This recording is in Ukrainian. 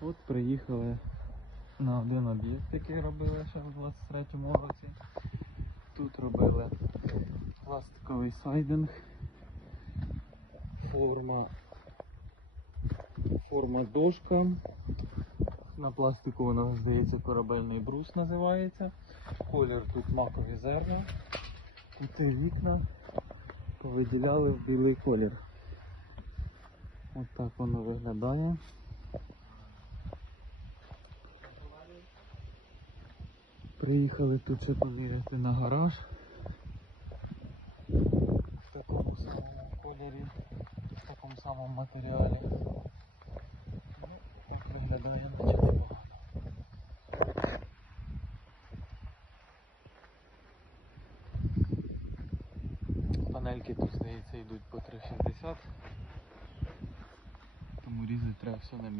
От приїхали на один об'єкт, який робили ще в 23-му році. Тут робили пластиковий сайдинг, форма, форма дошка. На пластику нас здається корабельний брус називається. Колір тут макові зерна. Тут і вікна повиділяли в білий колір. Ось так воно виглядає. Приїхали тут ще поміряти на гараж. В такому самому кольорі, в такому самому матеріалі. Ну, як виглядає, наче непогано. Панельки тут, здається, йдуть по 3,60. Тому різати треба все на місці.